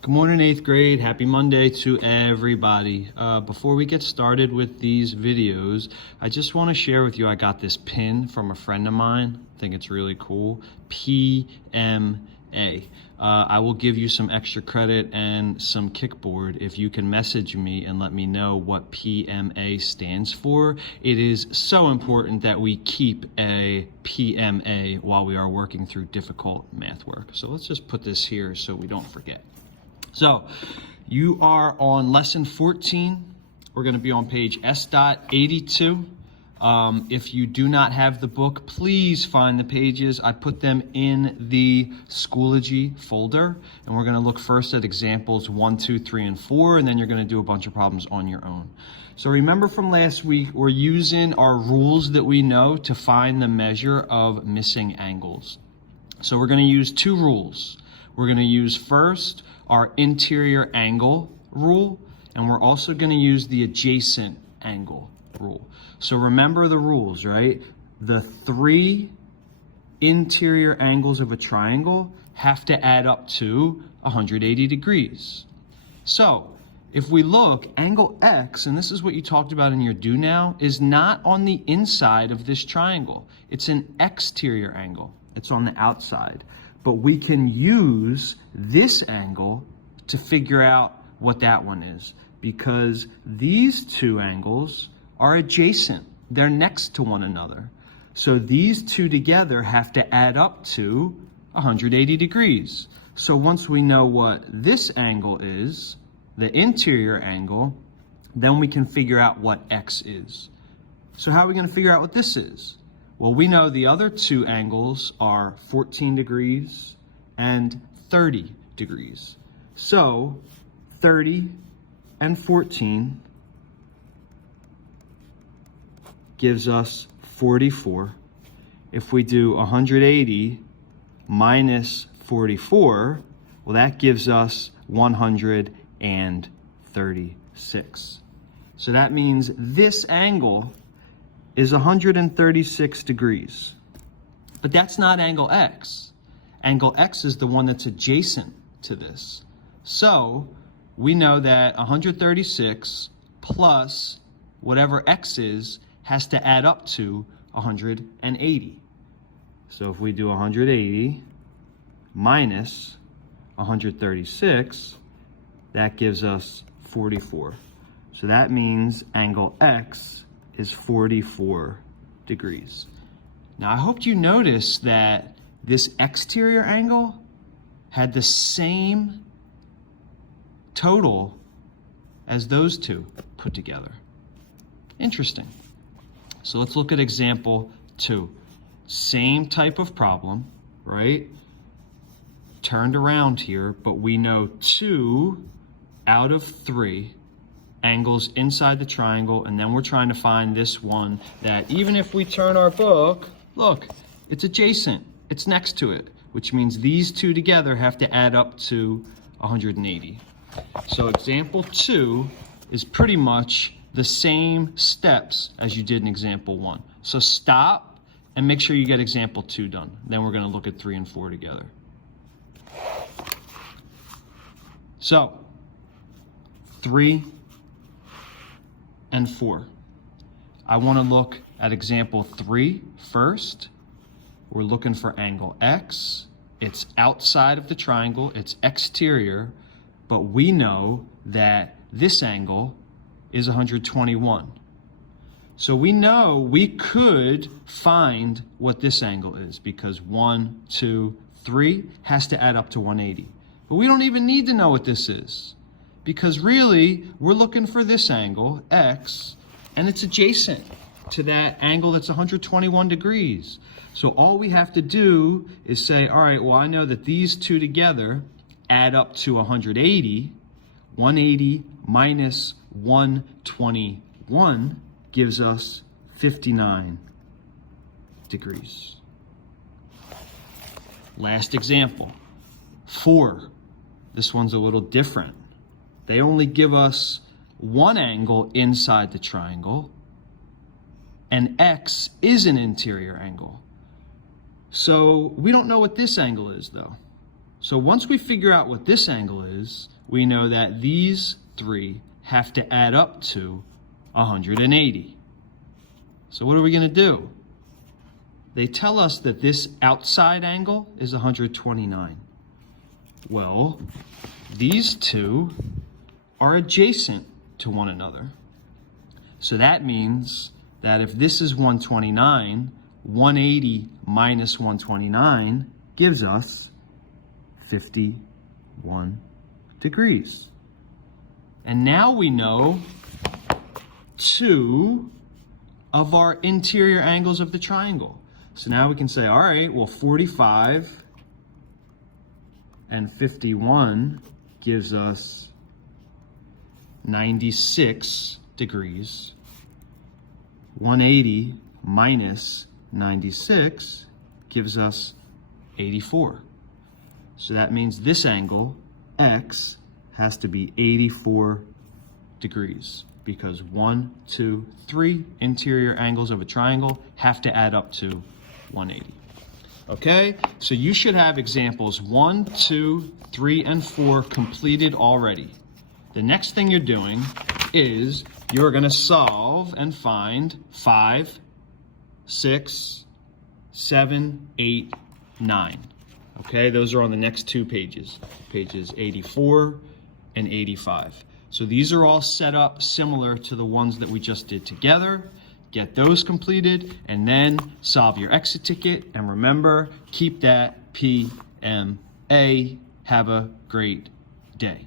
Good morning, 8th grade. Happy Monday to everybody. Before we get started with these videos, I just want to share with you, I got this pin from a friend of mine. I think it's really cool. PMA. I will give you some extra credit and some kickboard if you can message me and let me know what PMA stands for. It is so important that we keep a PMA while we are working through difficult math work. So let's just put this here so we don't forget. So you are on lesson 14. We're going to be on page S.82. If you do not have the book, please find the pages. I put them in the Schoology folder, and we're going to look first at examples 1, 2, 3, and 4, and then you're going to do a bunch of problems on your own. So remember from last week, we're using our rules that we know to find the measure of missing angles. So we're going to use two rules. We're going to use first our interior angle rule, and we're also going to use the adjacent angle rule. So remember the rules, right? The three interior angles of a triangle have to add up to 180 degrees. So if we look, angle X, and this is what you talked about in your do now, is not on the inside of this triangle. It's an exterior angle. It's on the outside. But we can use this angle to figure out what that one is, because these two angles are adjacent. They're next to one another. So these two together have to add up to 180 degrees. So once we know what this angle is, the interior angle, then we can figure out what X is. So how are we going to figure out what this is? Well, we know the other two angles are 14 degrees and 30 degrees. So 30 and 14 gives us 44. If we do 180 minus 44, well, that gives us 136. So that means this angle is 136 degrees. But that's not angle X. Angle X is the one that's adjacent to this. So we know that 136 plus whatever X is has to add up to 180. So if we do 180 minus 136, that gives us 44. So that means angle X is 44 degrees. Now I hope you notice that this exterior angle had the same total as those two put together. Interesting. So let's look at example 2. Same type of problem, right? Turned around here, but we know 2 out of 3 angles inside the triangle, and then we're trying to find this one that even if we turn our book, look, it's adjacent, it's next to it, which means these two together have to add up to 180. So example 2 is pretty much the same steps as you did in example 1. So stop and make sure you get example 2 done. Then we're going to look at 3 and 4 together. So 3 and 4. I want to look at example 3 first. We're looking for angle X. It's outside of the triangle, it's exterior, but we know that this angle is 121. So we know we could find what this angle is, because 1, 2, 3 has to add up to 180. But we don't even need to know what this is, because really we're looking for this angle, X, and it's adjacent to that angle that's 121 degrees. So all we have to do is say, all right, well, I know that these two together add up to 180. 180 minus 121 gives us 59 degrees. Last example, 4. This one's a little different. They only give us one angle inside the triangle, and X is an interior angle. So we don't know what this angle is, though. So once we figure out what this angle is, we know that these three have to add up to 180. So what are we going to do? They tell us that this outside angle is 129. Well, these two are adjacent to one another. So that means that if this is 129, 180 minus 129 gives us 51 degrees. And now we know two of our interior angles of the triangle. So now we can say, all right, well, 45 and 51 gives us 96 degrees. 180 minus 96 gives us 84. So that means this angle, X, has to be 84 degrees because 1, 2, 3 interior angles of a triangle have to add up to 180. Okay, so you should have examples 1, 2, 3, and 4 completed already. The next thing you're doing is you're going to solve and find 5, 6, 7, 8, 9. Okay, those are on the next two pages, pages 84 and 85. So these are all set up similar to the ones that we just did together. Get those completed and then solve your exit ticket. And remember, keep that PMA. Have a great day.